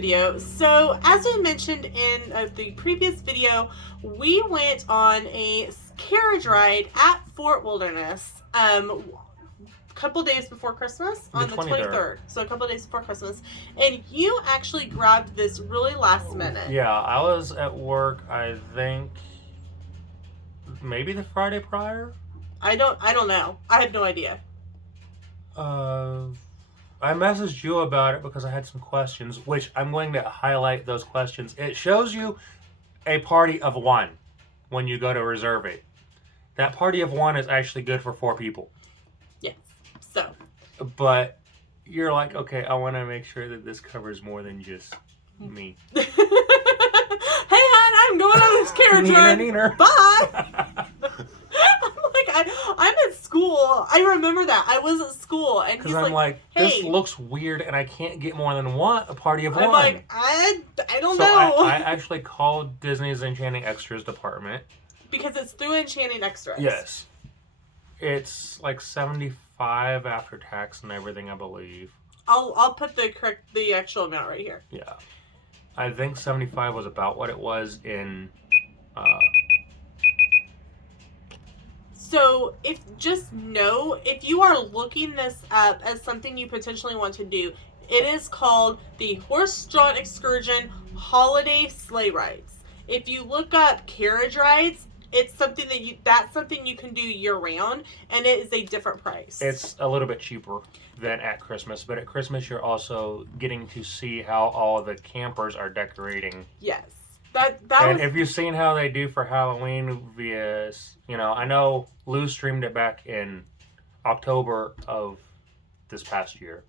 video. So, as we mentioned in the previous video, we went on a carriage ride at Fort Wilderness a couple days before Christmas, on the 23rd. So, a couple days before Christmas. And you actually grabbed this really last minute. Yeah, I was at work, I think, maybe the Friday prior? I don't know. I have no idea. I messaged you about it because I had some questions, which I'm going to highlight those questions. It shows you a party of one when you go to reserve it. That party of one is actually good for 4 people. Yes. So. But you're like, okay, I want to make sure that this covers more than just me. Hey, hon, I'm going on this carriage ride. Neener. Bye. I'm at school. I remember that. I was at school, and he's like, hey. This looks weird, and I can't get more than one, a party of one. I'm like, I don't know. I actually called Disney's Enchanting Extras department. Because it's through Enchanting Extras. Yes. It's like $75 after tax and everything, I believe. I'll put the actual amount right here. Yeah. I think $75 was about what it was in... So, if you are looking this up as something you potentially want to do, it is called the Horse-Drawn Excursion Holiday Sleigh Rides. If you look up carriage rides, it's something that's something you can do year-round, and it is a different price. It's a little bit cheaper than at Christmas, but at Christmas you're also getting to see how all the campers are decorating. Yes. If you've seen how they do for Halloween via, I know Lou streamed it back in October of this past year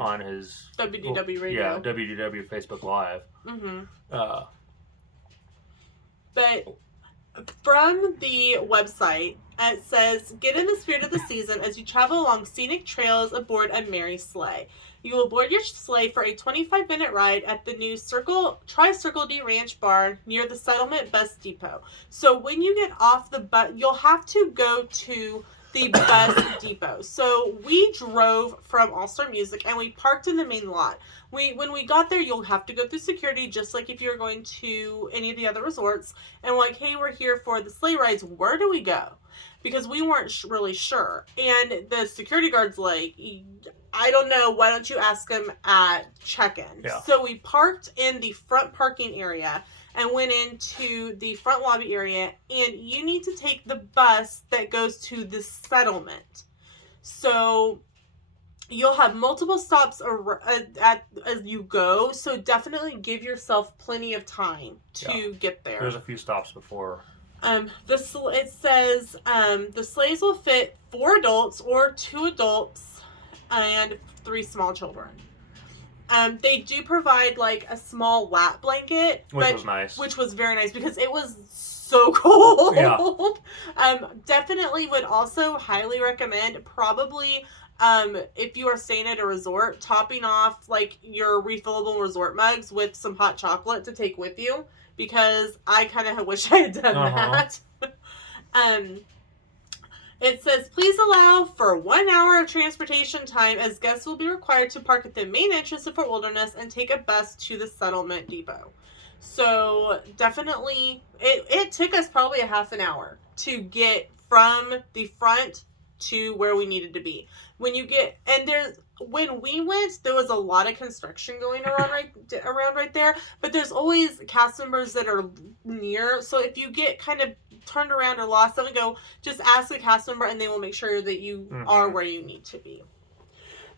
on his WDW radio. Yeah, WDW Facebook Live. But from the website, it says, get in the spirit of the season as you travel along scenic trails aboard a merry sleigh. You will board your sleigh for a 25-minute ride at the new Tri-Circle D Ranch Bar near the Settlement Bus Depot. So when you get off the bus, you'll have to go to the bus depot. So we drove from All-Star Music and we parked in the main lot. When we got there, you'll have to go through security just like if you're going to any of the other resorts. And we're like, hey, we're here for the sleigh rides. Where do we go? Because we weren't really sure. And the security guard's like, I don't know. Why don't you ask him at check-in? Yeah. So we parked in the front parking area and went into the front lobby area. And you need to take the bus that goes to the settlement. So you'll have multiple stops as you go. So definitely give yourself plenty of time to get there. There's a few stops before. It says the sleighs will fit 4 adults or 2 adults and 3 small children. They do provide like a small lap blanket, which was nice. Which was very nice because it was so cold. Yeah. Definitely would also highly recommend probably if you are staying at a resort, topping off like your refillable resort mugs with some hot chocolate to take with you. Because I kind of wish I had done that. It says, please allow for 1 hour of transportation time as guests will be required to park at the main entrance of Fort Wilderness and take a bus to the settlement depot. So definitely, it took us probably a half an hour to get from the front to where we needed to be. When we went, there was a lot of construction going around right there, but there's always cast members that are near. So if you get kind of turned around or lost, then go just ask a cast member and they will make sure that you are where you need to be.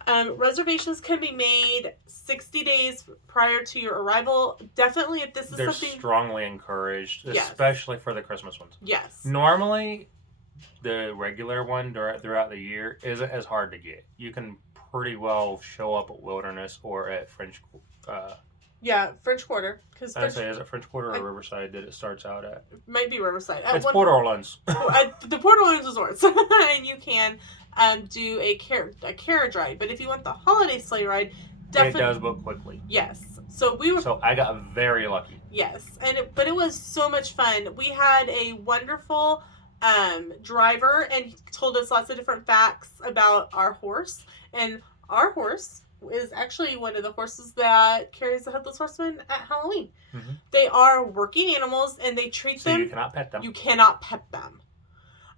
Reservations can be made 60 days prior to your arrival. Definitely, if this is They're something strongly encouraged, especially for the Christmas ones. Yes. Normally, the regular one throughout the year isn't as hard to get. You can pretty well show up at Wilderness or at French. French Quarter. Is it French Quarter or Riverside that it starts out at? Might be Riverside. It's Port Orleans. The Port Orleans Resorts, and you can do a carriage ride. But if you want the holiday sleigh ride, definitely it does book quickly. Yes. So I got very lucky. Yes, but it was so much fun. We had a wonderful driver, and he told us lots of different facts about our horse. And our horse is actually one of the horses that carries the Headless Horseman at Halloween. Mm-hmm. They are working animals, and they treat them... So you cannot pet them. You cannot pet them.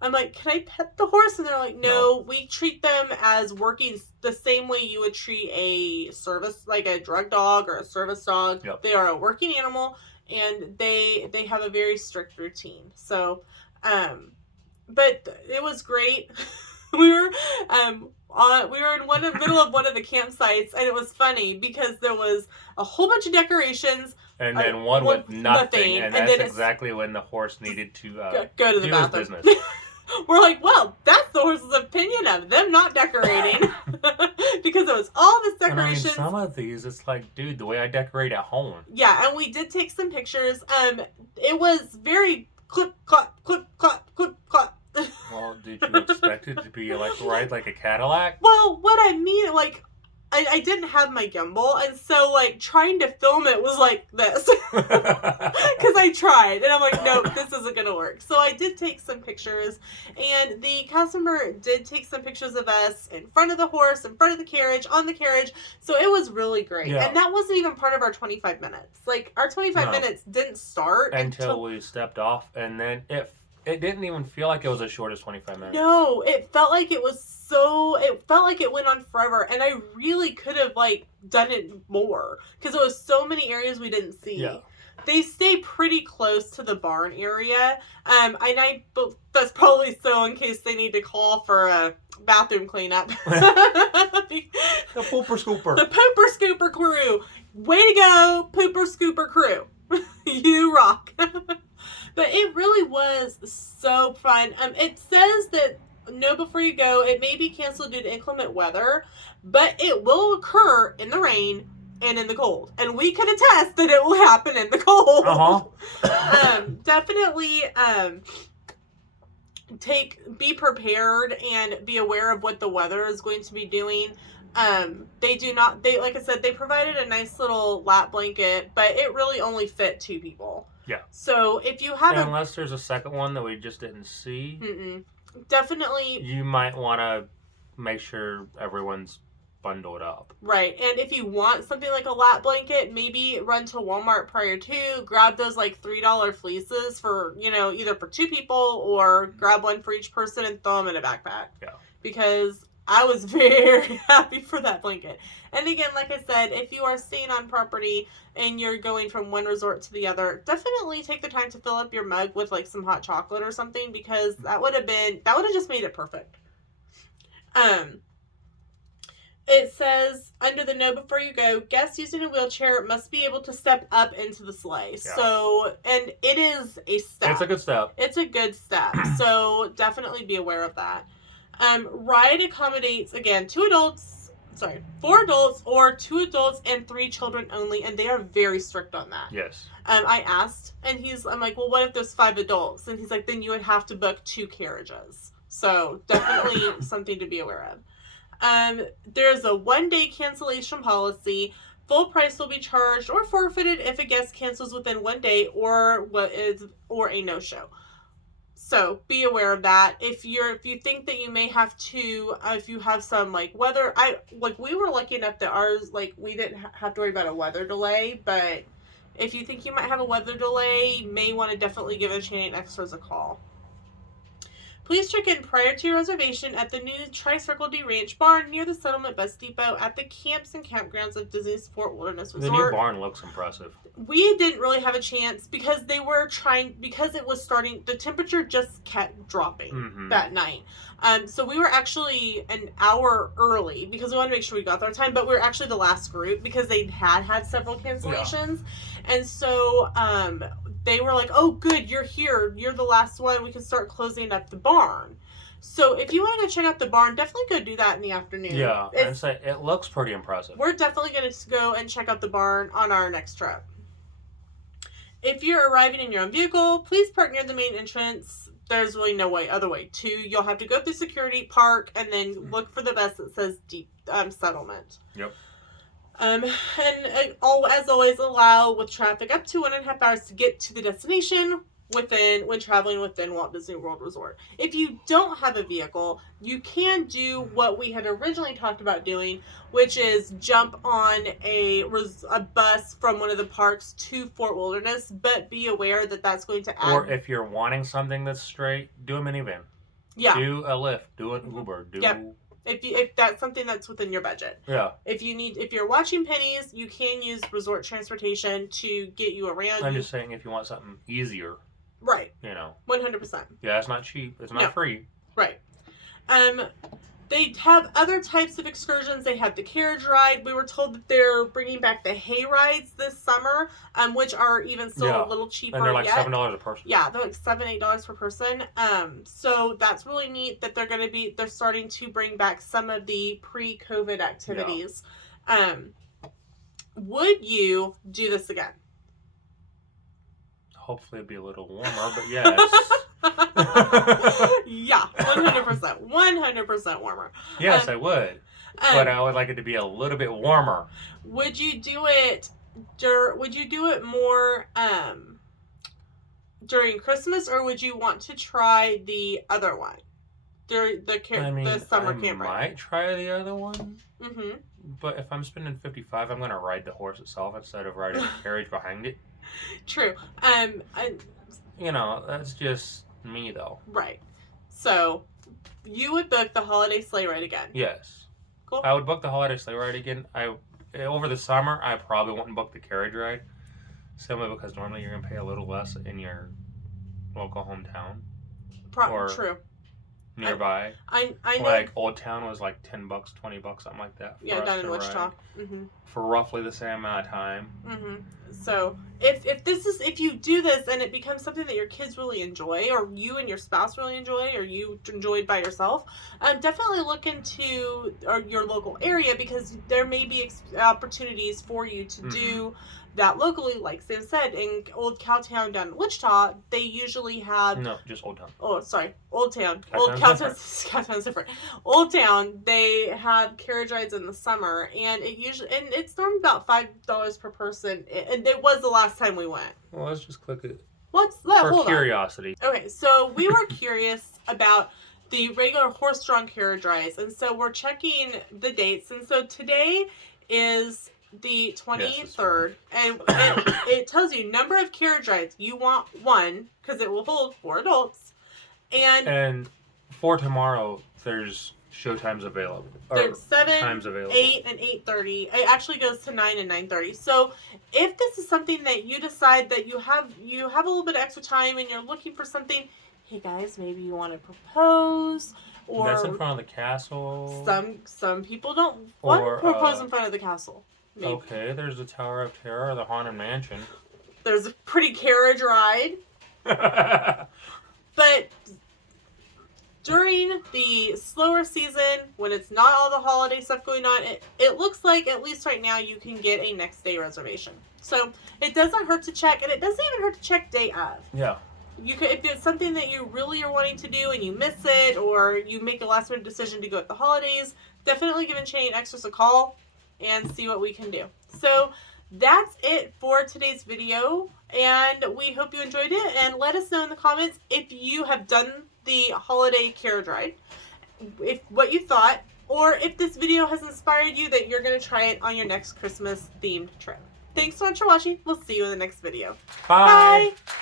I'm like, can I pet the horse? And they're like, no, we treat them as working the same way you would treat a service, like a drug dog or a service dog. Yep. They are a working animal, and they have a very strict routine. So, but it was great. We were in the middle of one of the campsites, and it was funny because there was a whole bunch of decorations. And then one with nothing, and that's exactly when the horse needed to go to the bathroom. His business. We're like, well, that's the horse's opinion of them not decorating. Because it was all this decorations. And some of these, it's like, dude, the way I decorate at home. Yeah, and we did take some pictures. It was very clip, clop, clip, clop, clip, clop. Well, did you expect it to be like a Cadillac? Well, what I mean, like, I didn't have my gimbal, and so, like, trying to film it was like this. Because I tried, and I'm like, nope, this isn't going to work. So I did take some pictures, and the cast member did take some pictures of us in front of the horse, in front of the carriage, on the carriage, so it was really great. Yeah. And that wasn't even part of our 25 minutes. Like, our 25 minutes didn't start until we stepped off, and then it didn't even feel like it was as short as 25 minutes. No, it felt like it went on forever, and I really could have, like, done it more, because there was so many areas we didn't see. Yeah. They stay pretty close to the barn area, and that's probably so in case they need to call for a bathroom cleanup. The pooper scooper. The pooper scooper crew. Way to go, pooper scooper crew. You rock. But it really was so fun. It says that know before you go, it may be canceled due to inclement weather, but it will occur in the rain and in the cold. And we can attest that it will happen in the cold. Definitely be prepared and be aware of what the weather is going to be doing. Like I said, they provided a nice little lap blanket, but it really only fit 2 people. Yeah. So if you have unless there's a second one that we just didn't see, definitely you might want to make sure everyone's bundled up. Right. And if you want something like a lap blanket, maybe run to Walmart prior to, grab those like $3 fleeces for, either for 2 people, or grab one for each person and throw them in a backpack. Yeah. Because I was very happy for that blanket. And again, like I said, if you are staying on property and you're going from one resort to the other, definitely take the time to fill up your mug with like some hot chocolate or something, because that would have just made it perfect. It says, under the know before you go, guests using a wheelchair must be able to step up into the sleigh. Yeah. So, and it is a step. It's a good step. It's a good step. So definitely be aware of that. Ride accommodates, again, 4 adults or 2 adults and 3 children only, and they are very strict on that. Yes. I asked, and I'm like, well, what if there's 5 adults? And he's like, then you would have to book 2 carriages. So definitely something to be aware of. There's a 1-day cancellation policy. Full price will be charged or forfeited if a guest cancels within 1 day or a no-show. So be aware of that. If you think that you may have to, if you have some like weather, we were lucky enough that ours, like, we didn't have to worry about a weather delay, but if you think you might have a weather delay, you may want to definitely give Enchanting Extras a call. Please check in prior to your reservation at the new Tri-Circle D Ranch barn near the Settlement Bus Depot at the camps and campgrounds of Disney's Fort Wilderness Resort. The new barn looks impressive. We didn't really have a chance because it was starting, the temperature just kept dropping that night. So we were actually an hour early because we wanted to make sure we got there on time, but we were actually the last group because they had several cancellations. Yeah. And so, they were like, oh, good, you're here. You're the last one. We can start closing up the barn. So if you want to go check out the barn, definitely go do that in the afternoon. Yeah, I'd say it looks pretty impressive. We're definitely going to go and check out the barn on our next trip. If you're arriving in your own vehicle, please park near the main entrance. There's really no other way to. You'll have to go through security, park, and then look for the bus that says settlement. Yep. And as always, allow with traffic up to 1.5 hours to get to the destination. when traveling within Walt Disney World Resort. If you don't have a vehicle, you can do what we had originally talked about doing, which is jump on a bus from one of the parks to Fort Wilderness, but be aware that that's going to add... Or if you're wanting something that's straight, do a minivan. Yeah. Do a Lyft. Do an Uber. Yep. If that's something that's within your budget. Yeah. If you're watching pennies, you can use resort transportation to get you around. I'm just saying if you want something easier. Right. 100%. Yeah, it's not cheap. It's not free. Right. They have other types of excursions. They have the carriage ride. We were told that they're bringing back the hay rides this summer, which are even still a little cheaper. And they're like $7 a person. Yeah, they're like $7-8 per person. So that's really neat that they're starting to bring back some of the pre-COVID activities. Yeah. Would you do this again? Hopefully it'd be a little warmer, but yes. Yeah, 100%. 100% warmer. Yes, I would. But I would like it to be a little bit warmer. Would you do it more during Christmas, or would you want to try the other one? The summer camp ride. I might try the other one. Mm-hmm. But if I'm spending $55, I'm going to ride the horse itself instead of riding the carriage behind it. True. That's just me, though. Right. So, you would book the Holiday Sleigh Ride again? Yes. Cool. I would book the Holiday Sleigh Ride again. Over the summer, I probably wouldn't book the carriage ride. Simply because normally you're going to pay a little less in your local hometown. True. Nearby. I know. Like Old Town was like $10, $20, something like that. Yeah, down in Wichita. Mm-hmm. For roughly the same amount of time. Mm-hmm. So if you do this and it becomes something that your kids really enjoy, or you and your spouse really enjoy, or you enjoyed by yourself, definitely look into your local area, because there may be opportunities for you to do that locally. Like Sam said, in Old Cowtown down in Wichita, they usually have... No, just Old Town. Oh, sorry. Old Town. Cowtown's different. Old Town, they have carriage rides in the summer, and it's normally about $5 per person. And it was the last time we went. Well, let's just click it. For curiosity. Okay, so we were curious about the regular horse-drawn carriage rides, and so we're checking the dates. And so today is the 23rd, and it tells you number of carriage rides. You want one, because it will hold 4 adults. And for tomorrow, there's showtimes available. There's 7, times available. 8, and 8:30. It actually goes to 9 and 9:30. So if this is something that you decide that you have a little bit of extra time and you're looking for something, hey guys, maybe you want to propose. Or that's in front of the castle. Some people don't want to propose in front of the castle. Maybe. Okay, there's the Tower of Terror, the Haunted Mansion. There's a pretty carriage ride. But during the slower season, when it's not all the holiday stuff going on, it looks like, at least right now, you can get a next day reservation. So it doesn't hurt to check, and it doesn't even hurt to check day of. Yeah. You could, if it's something that you really are wanting to do and you miss it, or you make a last minute decision to go at the holidays, definitely give Enchanting Extras a call and see what we can do. So that's it for today's video, and we hope you enjoyed it, and let us know in the comments if you have done the holiday carriage ride, what you thought, or if this video has inspired you that you're going to try it on your next Christmas themed trip. Thanks so much for watching. We'll see you in the next video. Bye. Bye.